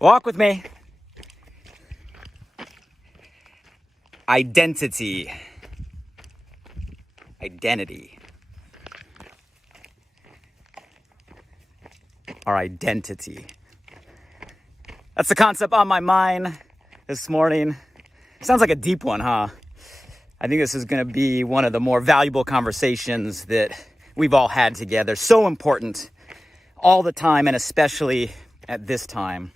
Walk with me. Identity. Identity. Our identity. That's the concept on my mind this morning. Sounds like a deep one, huh? I think this is going to be one of the more valuable conversations that we've all had together. So important all the time, and especially at this time.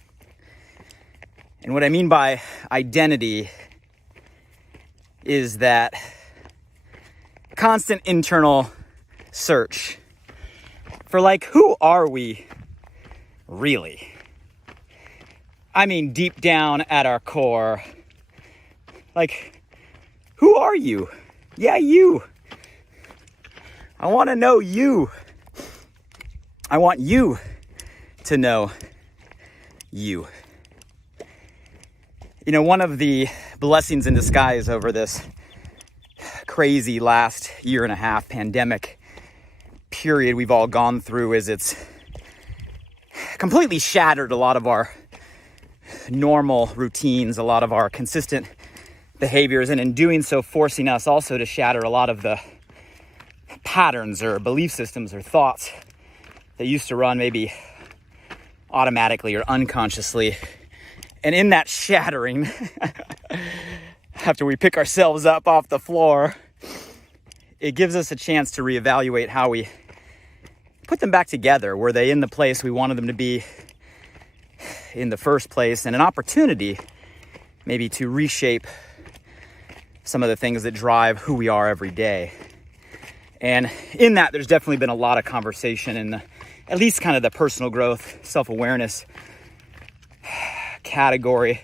And what I mean by identity is that constant internal search for who are we really? I mean, deep down at our core, who are you? Yeah, you. I want to know you. I want you to know you. You know, one of the blessings in disguise over this crazy last year and a half pandemic period we've all gone through is it's completely shattered a lot of our normal routines, a lot of our consistent behaviors, and in doing so forcing us also to shatter a lot of the patterns or belief systems or thoughts that used to run maybe automatically or unconsciously. And in that shattering, after we pick ourselves up off the floor, it gives us a chance to reevaluate how we put them back together. Were they in the place we wanted them to be in the first place? And an opportunity maybe to reshape some of the things that drive who we are every day. And in that, there's definitely been a lot of conversation in at least kind of the personal growth, self-awareness category.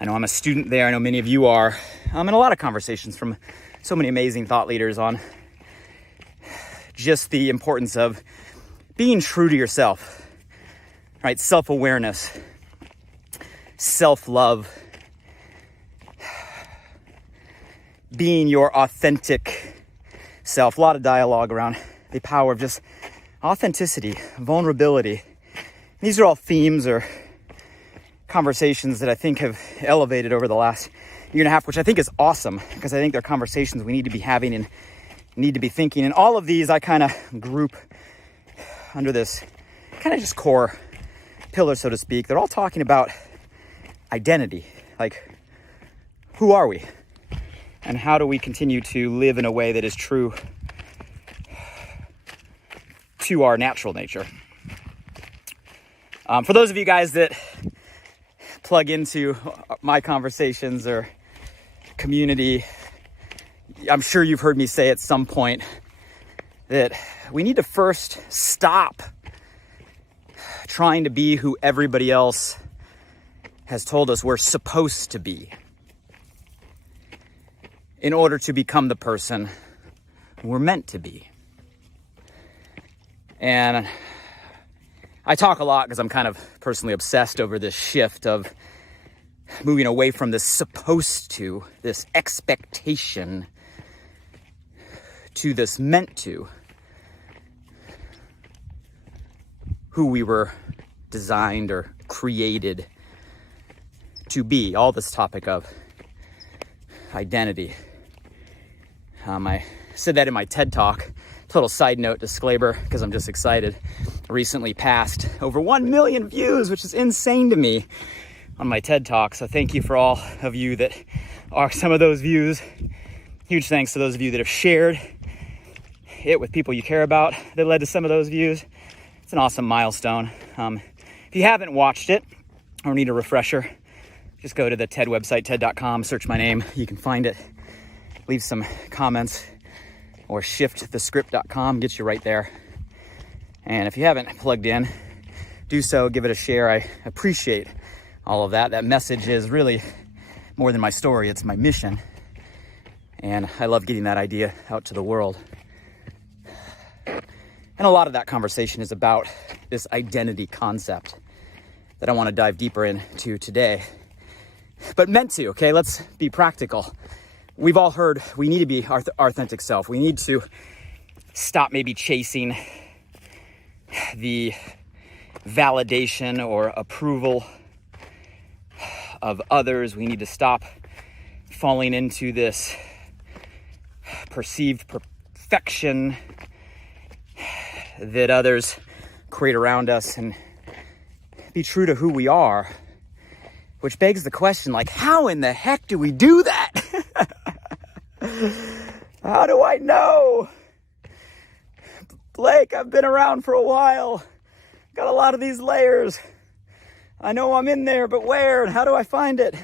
I know I'm a student there. I know many of you are. And a lot of conversations from so many amazing thought leaders on just the importance of being true to yourself, right? Self-awareness, self-love, being your authentic self. A lot of dialogue around the power of just authenticity, vulnerability. These are all themes or conversations that I think have elevated over the last year and a half, which I think is awesome because I think they're conversations we need to be having and need to be thinking. And all of these I kind of group under this kind of just core pillar, so to speak. They're all talking about identity, who are we? And how do we continue to live in a way that is true to our natural nature? For those of you guys that plug into my conversations or community, I'm sure you've heard me say at some point that we need to first stop trying to be who everybody else has told us we're supposed to be in order to become the person we're meant to be. And I talk a lot because I'm kind of personally obsessed over this shift of moving away from this supposed to, this expectation, to this meant to, who we were designed or created to be. All this topic of identity. I said that in my TED Talk. Total side note, disclaimer, because I'm just excited. Recently passed over 1 million views, which is insane to me, on my TED Talk. So thank you for all of you that are some of those views. Huge thanks to those of you that have shared it with people you care about that led to some of those views. It's an awesome milestone. If you haven't watched it or need a refresher, just go to the TED website, ted.com, search my name. You can find it. Leave some comments, or shiftthescript.com gets you right there. And if you haven't plugged in, do so, give it a share. I appreciate all of that. That message is really more than my story, it's my mission. And I love getting that idea out to the world. And a lot of that conversation is about this identity concept that I want to dive deeper into today. But meant to, okay? Let's be practical. We've all heard we need to be our authentic self. We need to stop maybe chasing the validation or approval of others. We need to stop falling into this perceived perfection that others create around us and be true to who we are, which begs the question, like, how in the heck do we do that? How do I know? Blake, I've been around for a while. Got a lot of these layers. I know I'm in there, but where and how do I find it?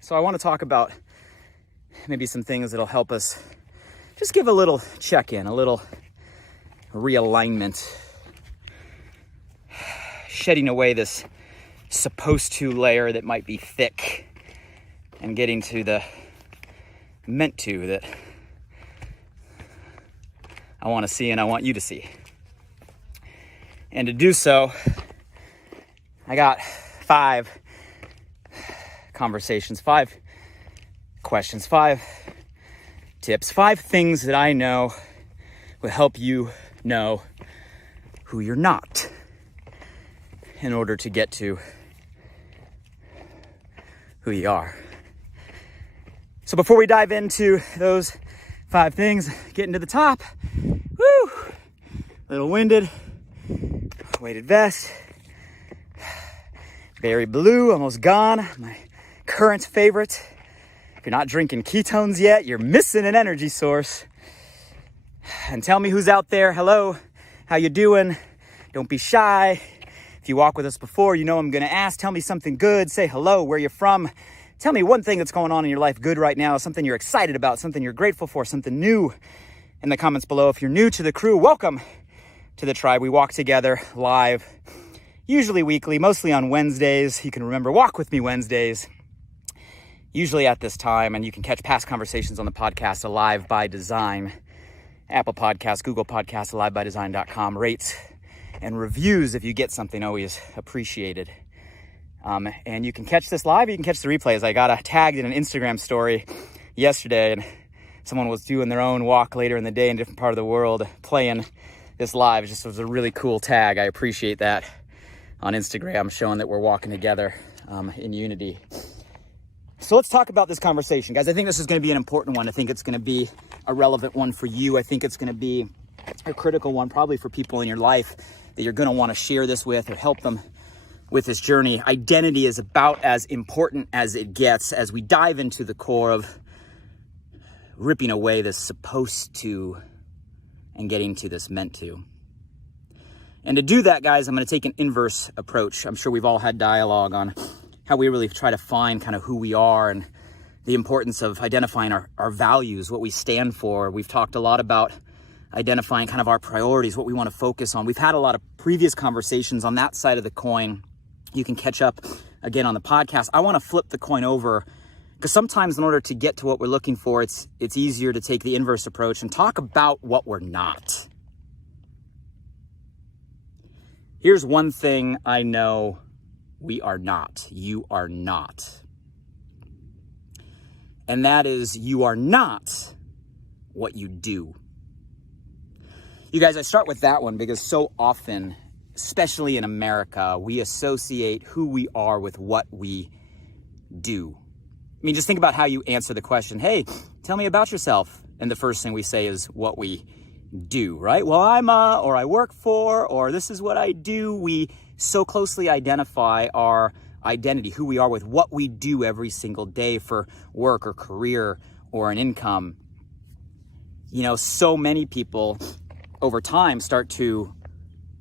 So I want to talk about maybe some things that'll help us just give a little check-in, a little realignment, shedding away this supposed to layer that might be thick and getting to the meant to that I want to see and I want you to see. And to do so, I got 5 conversations, 5 questions, 5 tips, 5 things that I know will help you know who you're not in order to get to who you are. So before we dive into those 5 things, getting to the top, woo, a little winded, weighted vest, berry blue, almost gone, my current favorite. If you're not drinking ketones yet, you're missing an energy source. And tell me who's out there. Hello, how you doing? Don't be shy. If you walk with us before, you know I'm gonna ask. Tell me something good, say hello, where you're from. Tell me one thing that's going on in your life good right now, something you're excited about, something you're grateful for, something new in the comments below. If you're new to the crew, welcome to the tribe. We walk together live, usually weekly, mostly on Wednesdays. You can remember Walk With Me Wednesdays, usually at this time, and you can catch past conversations on the podcast, Alive by Design, Apple Podcasts, Google Podcasts, alivebydesign.com. Rates and reviews if you get something, always appreciated. And you can catch this live, you can catch the replays. I got tagged in an Instagram story yesterday, and someone was doing their own walk later in the day in a different part of the world, playing this live. It just was a really cool tag. I appreciate that on Instagram, showing that we're walking together in unity. So let's talk about this conversation, guys. I think this is going to be an important one. I think it's going to be a relevant one for you. I think it's going to be a critical one, probably for people in your life that you're going to want to share this with or help them with this journey. Identity is about as important as it gets as we dive into the core of ripping away this supposed to and getting to this meant to. And to do that, guys, I'm going to take an inverse approach. I'm sure we've all had dialogue on how we really try to find kind of who we are and the importance of identifying our values, what we stand for. We've talked a lot about identifying kind of our priorities, what we want to focus on. We've had a lot of previous conversations on that side of the coin. You can catch up again on the podcast. I want to flip the coin over because sometimes in order to get to what we're looking for, it's easier to take the inverse approach and talk about what we're not. Here's one thing I know we are not. You are not. And that is, you are not what you do. You guys, I start with that one because so often, especially in America, we associate who we are with what we do. I mean, just think about how you answer the question, hey, tell me about yourself. And the first thing we say is what we do, right? Well, I'm or I work for, or this is what I do. We so closely identify our identity, who we are, with what we do every single day for work or career or an income. You know, so many people over time start to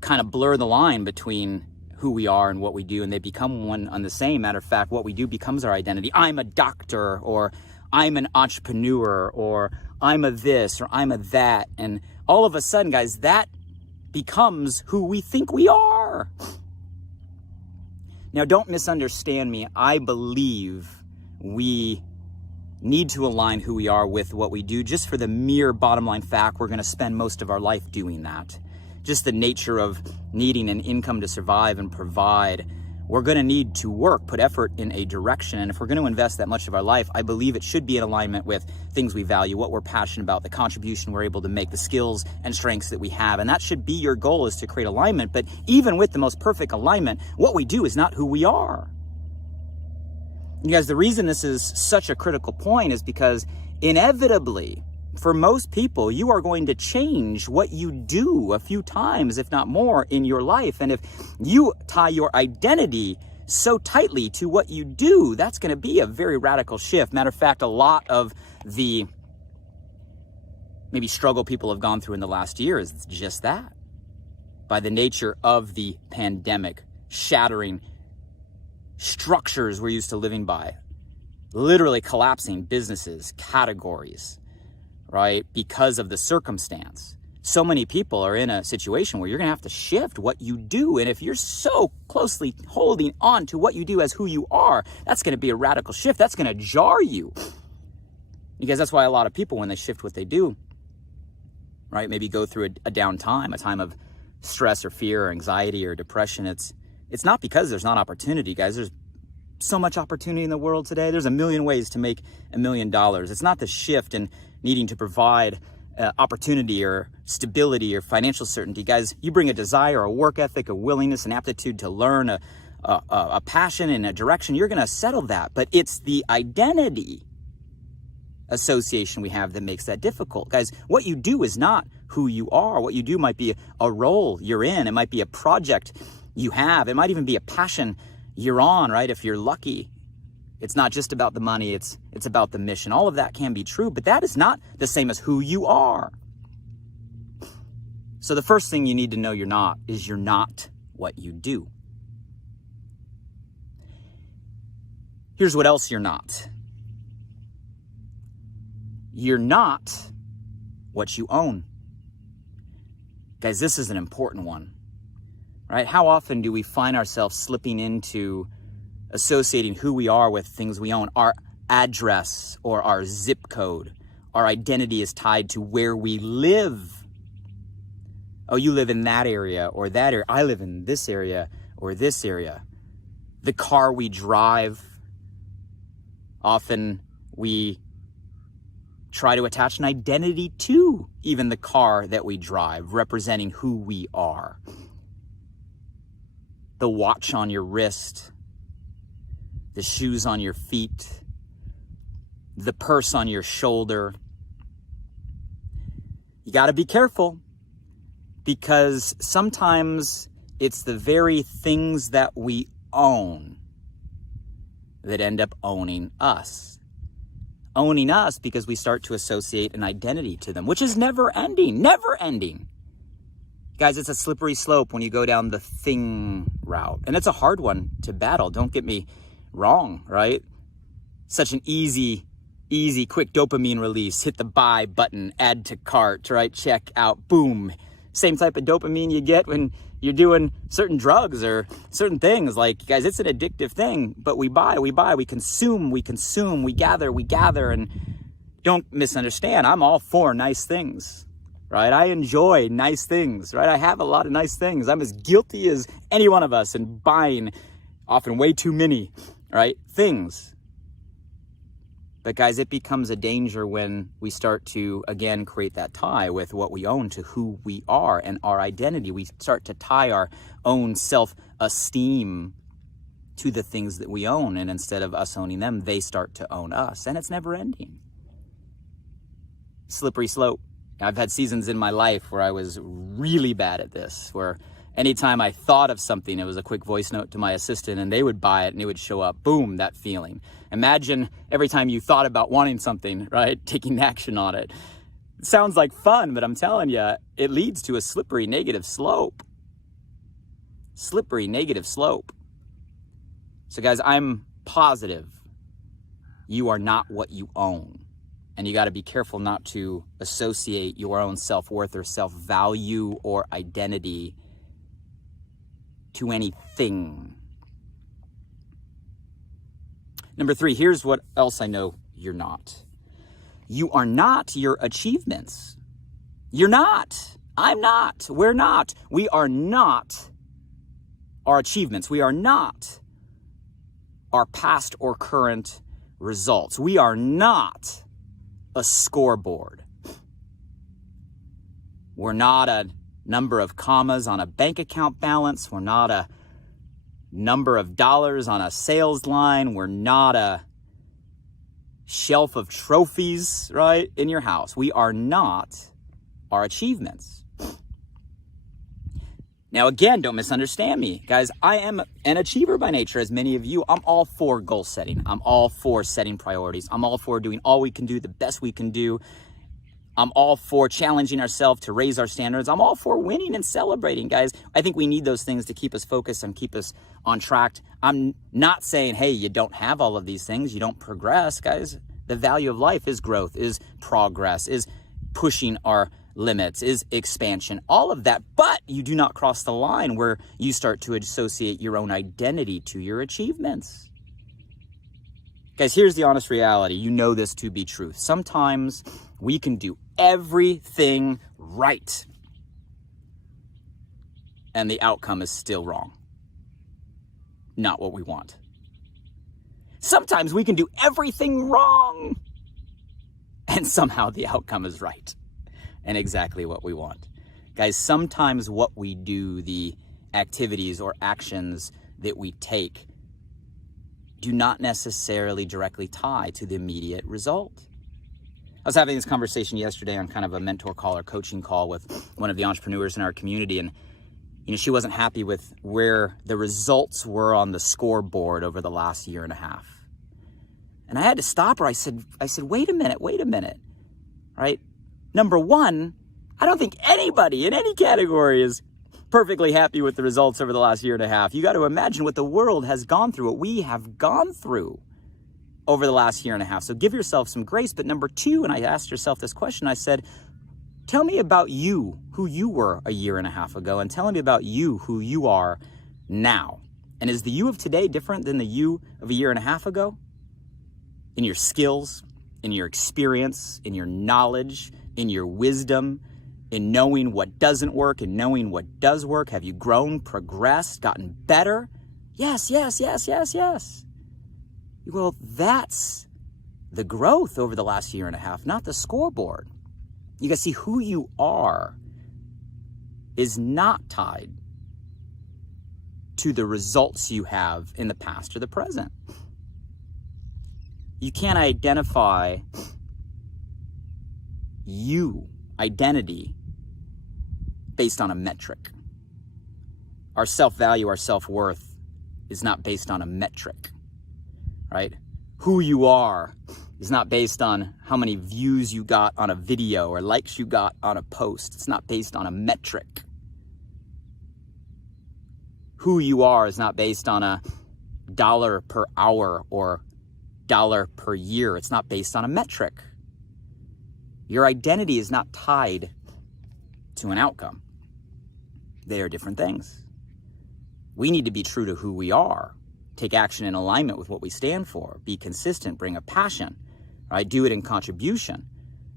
kind of blur the line between who we are and what we do, and they become one and the same. Matter of fact, what we do becomes our identity. I'm a doctor, or I'm an entrepreneur, or I'm a this, or I'm a that. And all of a sudden, guys, that becomes who we think we are. Now, don't misunderstand me. I believe we need to align who we are with what we do, just for the mere bottom line fact we're going to spend most of our life doing that. Just the nature of needing an income to survive and provide. We're going to need to work, put effort in a direction. And if we're going to invest that much of our life, I believe it should be in alignment with things we value, what we're passionate about, the contribution we're able to make, the skills and strengths that we have. And that should be your goal, is to create alignment. But even with the most perfect alignment, what we do is not who we are. You guys, the reason this is such a critical point is because inevitably, for most people, you are going to change what you do a few times, if not more, in your life. And if you tie your identity so tightly to what you do, that's going to be a very radical shift. Matter of fact, a lot of the maybe struggle people have gone through in the last year is just that. By the nature of the pandemic, shattering structures we're used to living by, literally collapsing businesses, categories, right? Because of the circumstance. So many people are in a situation where you're going to have to shift what you do. And if you're so closely holding on to what you do as who you are, that's going to be a radical shift. That's going to jar you. Because that's why a lot of people, when they shift what they do, right, maybe go through a down time, a time of stress or fear or anxiety or depression, it's not because there's not opportunity, guys. There's so much opportunity in the world today. There's a million ways to make $1 million. It's not the shift in needing to provide opportunity or stability or financial certainty. Guys, you bring a desire, a work ethic, a willingness, an aptitude to learn, a passion in a direction, you're going to settle that. But it's the identity association we have that makes that difficult. Guys, what you do is not who you are. What you do might be a role you're in. It might be a project you have. It might even be a passion you're on, right? If you're lucky. It's not just about the money, it's about the mission. All of that can be true, but that is not the same as who you are. So the first thing you need to know you're not is you're not what you do. Here's what else you're not. You're not what you own. Guys, this is an important one, right? How often do we find ourselves slipping into associating who we are with things we own? Our address or our zip code. Our identity is tied to where we live. Oh, you live in that area or that area. I live in this area or this area. The car we drive. Often we try to attach an identity to even the car that we drive, representing who we are. The watch on your wrist, the shoes on your feet, the purse on your shoulder. You got to be careful, because sometimes it's the very things that we own that end up owning us. Owning us because we start to associate an identity to them, which is never ending, never ending. Guys, it's a slippery slope when you go down the thing route. And it's a hard one to battle. Don't get me wrong, right? Such an easy, quick dopamine release. Hit the buy button, add to cart, right? Check out, boom. Same type of dopamine you get when you're doing certain drugs or certain things. Like, guys, it's an addictive thing, but we buy, we consume, we gather. And don't misunderstand, I'm all for nice things, right? I enjoy nice things, right? I have a lot of nice things. I'm as guilty as any one of us in buying often way too many, right, things. But guys, it becomes a danger when we start to, again, create that tie with what we own to who we are and our identity. We start to tie our own self-esteem to the things that we own. And instead of us owning them, they start to own us. And it's never ending. Slippery slope. I've had seasons in my life where I was really bad at this, where anytime I thought of something, it was a quick voice note to my assistant and they would buy it and it would show up. Boom, that feeling. Imagine every time you thought about wanting something, right? Taking action on it. It sounds like fun, but I'm telling you, it leads to a slippery negative slope. Slippery negative slope. So guys, I'm positive you are not what you own. And you got to be careful not to associate your own self-worth or self-value or identity to anything. Number 3, here's what else I know you're not. You are not your achievements. You're not. I'm not. We're not. We are not our achievements. We are not our past or current results. We are not a scoreboard. We're not a number of commas on a bank account balance. We're not a number of dollars on a sales line. We're not a shelf of trophies, right, in your house. We are not our achievements. Now, again, don't misunderstand me. Guys, I am an achiever by nature, as many of you. I'm all for goal setting. I'm all for setting priorities. I'm all for doing all we can do, the best we can do. I'm all for challenging ourselves to raise our standards. I'm all for winning and celebrating, guys. I think we need those things to keep us focused and keep us on track. I'm not saying, hey, you don't have all of these things, you don't progress, guys. The value of life is growth, is progress, is pushing our limits, is expansion, all of that. But you do not cross the line where you start to associate your own identity to your achievements. Guys, here's the honest reality. You know this to be true. Sometimes we can do everything right, and the outcome is still wrong. Not what we want. Sometimes we can do everything wrong, and somehow the outcome is right and exactly what we want. Guys, sometimes what we do, the activities or actions that we take, do not necessarily directly tie to the immediate result. I was having this conversation yesterday on kind of a mentor call or coaching call with one of the entrepreneurs in our community, and she wasn't happy with where the results were on the scoreboard over the last year and a half. And I had to stop her. I said, wait a minute, right? Number one, I don't think anybody in any category is perfectly happy with the results over the last year and a half. You got to imagine what the world has gone through, what we have gone through over the last year and a half. So give yourself some grace. But number two, and I asked yourself this question, I said, tell me about you, who you were a year and a half ago, and tell me about you, who you are now. And is the you of today different than the you of a year and a half ago? In your skills, in your experience, in your knowledge, in your wisdom, in knowing what doesn't work and knowing what does work? Have you grown, progressed, gotten better? Yes. Well, that's the growth over the last year and a half, not the scoreboard. You can see who you are is not tied to the results you have in the past or the present. You can't identify identity based on a metric. Our self-value, our self-worth is not based on a metric, right? Who you are is not based on how many views you got on a video or likes you got on a post. It's not based on a metric. Who you are is not based on a dollar per hour or dollar per year. It's not based on a metric. Your identity is not tied to an outcome. They are different things. We need to be true to who we are, take action in alignment with what we stand for, be consistent, bring a passion, right? Do it in contribution.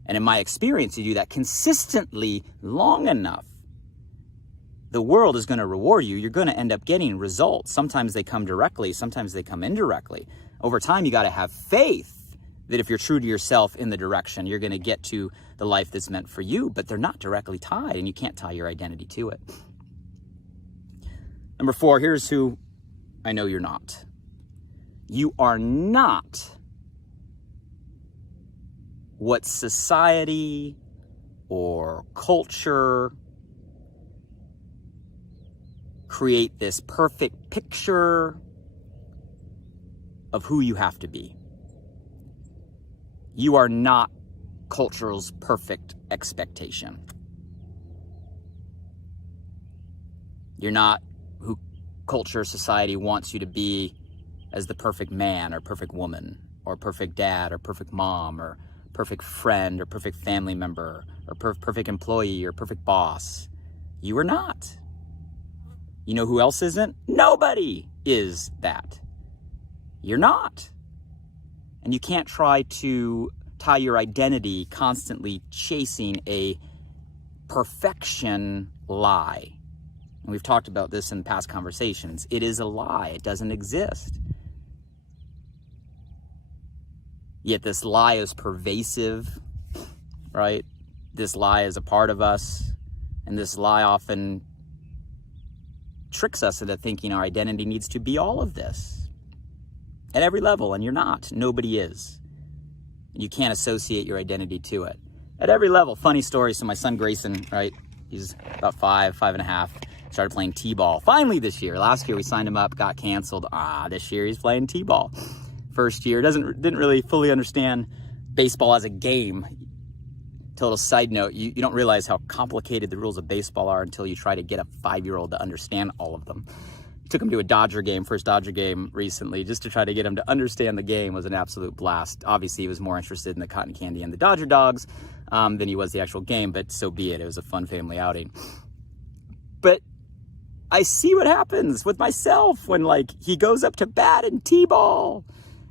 And in my experience, you do that consistently long enough, the world is going to reward you. You're going to end up getting results. Sometimes they come directly, sometimes they come indirectly. Over time, you got to have faith that if you're true to yourself in the direction, you're going to get to the life that's meant for you, but they're not directly tied, and you can't tie your identity to it. Number 4, here's who I know you're not. You are not what society or culture create this perfect picture of who you have to be. You are not culture's perfect expectation. You're not who culture, society wants you to be as the perfect man or perfect woman or perfect dad or perfect mom or perfect friend or perfect family member or perfect employee or perfect boss. You are not. You know who else isn't? Nobody is that. You're not. And you can't try to tie your identity constantly chasing a perfection lie. And we've talked about this in past conversations. It is a lie. It doesn't exist. Yet this lie is pervasive, right? This lie is a part of us. And this lie often tricks us into thinking our identity needs to be all of this at every level, and you're not. Nobody is. You can't associate your identity to it. At every level. Funny story. So my son Grayson, right, he's about 5.5, started playing t-ball. Finally this year. Last year we signed him up, got canceled. This year he's playing t-ball. First year, didn't really fully understand baseball as a game. Total side note, you don't realize how complicated the rules of baseball are until you try to get a 5-year-old to understand all of them. Took him to a first Dodger game recently, just to try to get him to understand the game. Was an absolute blast. Obviously, he was more interested in the cotton candy and the Dodger dogs than he was the actual game, but so be it. It was a fun family outing. But I see what happens with myself when, like, he goes up to bat in t-ball,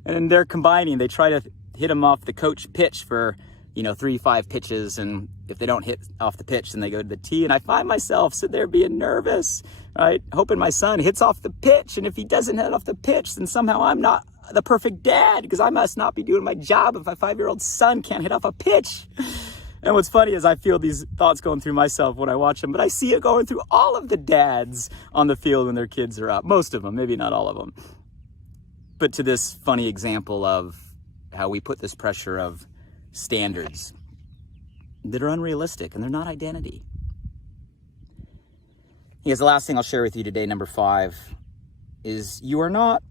and they're combining. They try to hit him off the coach pitch for 3-5 pitches, and if they don't hit off the pitch, then they go to the tee, and I find myself sitting there being nervous, right? Hoping my son hits off the pitch, and if he doesn't hit off the pitch, then somehow I'm not the perfect dad, because I must not be doing my job if my 5-year-old son can't hit off a pitch. And what's funny is I feel these thoughts going through myself when I watch them, but I see it going through all of the dads on the field when their kids are up. Most of them, maybe not all of them. But to this funny example of how we put this pressure of standards that are unrealistic, and they're not identity. Here's the last thing I'll share with you today, number 5, is you are not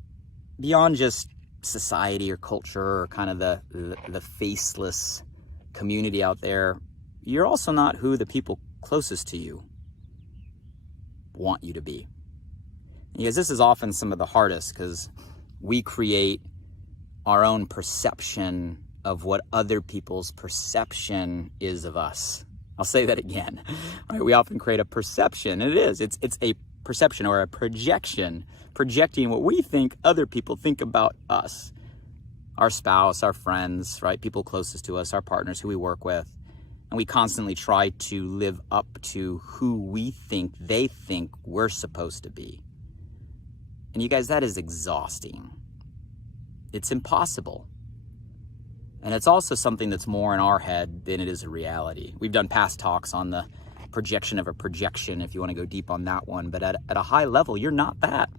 beyond just society or culture or kind of the faceless community out there. You're also not who the people closest to you want you to be. Because this is often some of the hardest, because we create our own perception of what other people's perception is of us. I'll say that again. Right? We often create a perception, and it's a perception or a projection, projecting what we think other people think about us. Our spouse, our friends, right? People closest to us, our partners who we work with. And we constantly try to live up to who we think they think we're supposed to be. And you guys, that is exhausting. It's impossible. And it's also something that's more in our head than it is a reality. We've done past talks on the projection of a projection, if you want to go deep on that one. But at a high level, you're not that.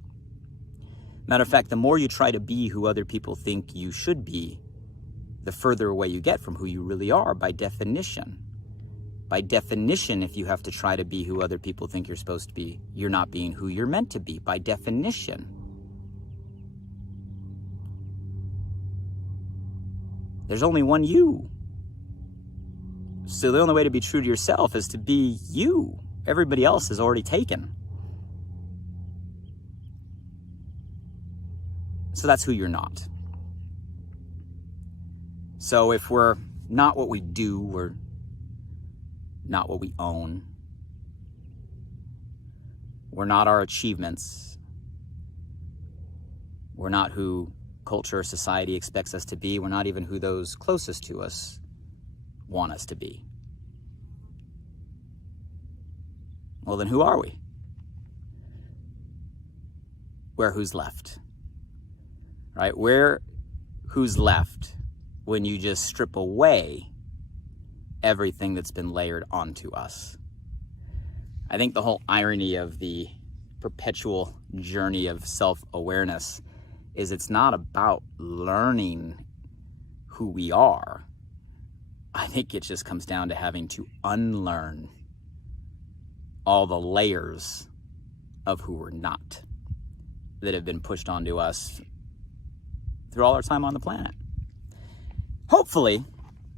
Matter of fact, the more you try to be who other people think you should be, the further away you get from who you really are by definition. By definition, if you have to try to be who other people think you're supposed to be, you're not being who you're meant to be, by definition. There's only one you. So the only way to be true to yourself is to be you. Everybody else is already taken. So that's who you're not. So if we're not what we do, we're not what we own. We're not our achievements. We're not who culture or society expects us to be. We're not even who those closest to us want us to be. Well, then who are we? We're who's left. Right? We're who's left when you just strip away everything that's been layered onto us. I think the whole irony of the perpetual journey of self-awareness is it's not about learning who we are. I think it just comes down to having to unlearn all the layers of who we're not that have been pushed onto us through all our time on the planet. Hopefully,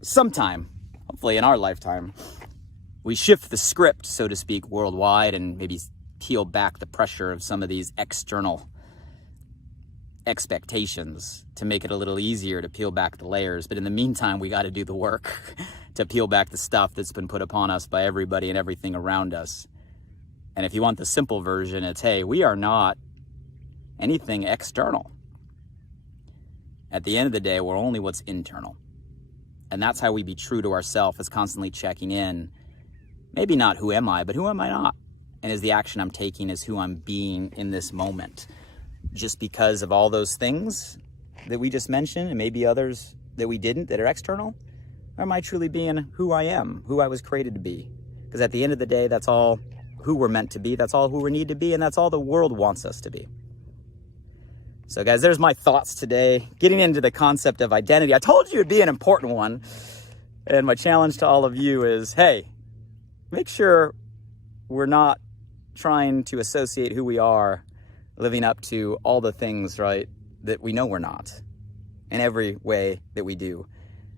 sometime, hopefully in our lifetime, we shift the script, so to speak, worldwide, and maybe peel back the pressure of some of these external expectations to make it a little easier to peel back the layers. But in the meantime, we got to do the work to peel back the stuff that's been put upon us by everybody and everything around us. And if you want the simple version, it's, hey, we are not anything external. At the end of the day, we're only what's internal. And that's how we be true to ourselves, is constantly checking in. Maybe not who am I, but who am I not? And is the action I'm taking is who I'm being in this moment? Just because of all those things that we just mentioned, and maybe others that we didn't, that are external? Or am I truly being who I am, who I was created to be? Because at the end of the day, that's all who we're meant to be. That's all who we need to be. And that's all the world wants us to be. So guys, there's my thoughts today, getting into the concept of identity. I told you it'd be an important one. And my challenge to all of you is, hey, make sure we're not trying to associate who we are living up to all the things, right, that we know we're not in every way that we do.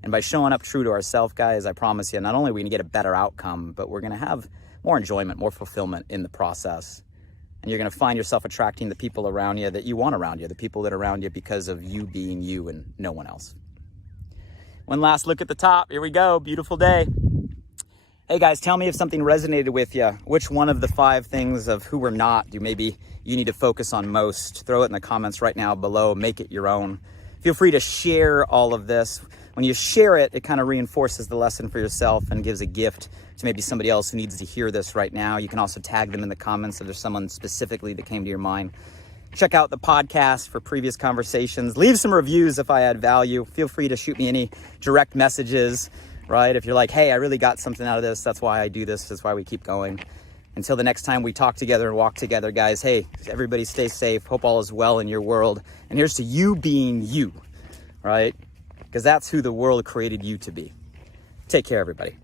And by showing up true to ourselves, guys, I promise you, not only are we going to get a better outcome, but we're going to have more enjoyment, more fulfillment in the process. And you're going to find yourself attracting the people around you that you want around you, the people that are around you because of you being you and no one else. One last look at the top. Here we go. Beautiful day. Hey guys, tell me if something resonated with you. Which one of the 5 things of who we're not do maybe you need to focus on most? Throw it in the comments right now below. Make it your own. Feel free to share all of this. When you share it, it kind of reinforces the lesson for yourself and gives a gift to maybe somebody else who needs to hear this right now. You can also tag them in the comments if there's someone specifically that came to your mind. Check out the podcast for previous conversations. Leave some reviews if I add value. Feel free to shoot me any direct messages, right? If you're like, hey, I really got something out of this. That's why I do this. That's why we keep going. Until the next time we talk together and walk together, guys, hey, everybody stay safe. Hope all is well in your world. And here's to you being you, right? Because that's who the world created you to be. Take care, everybody.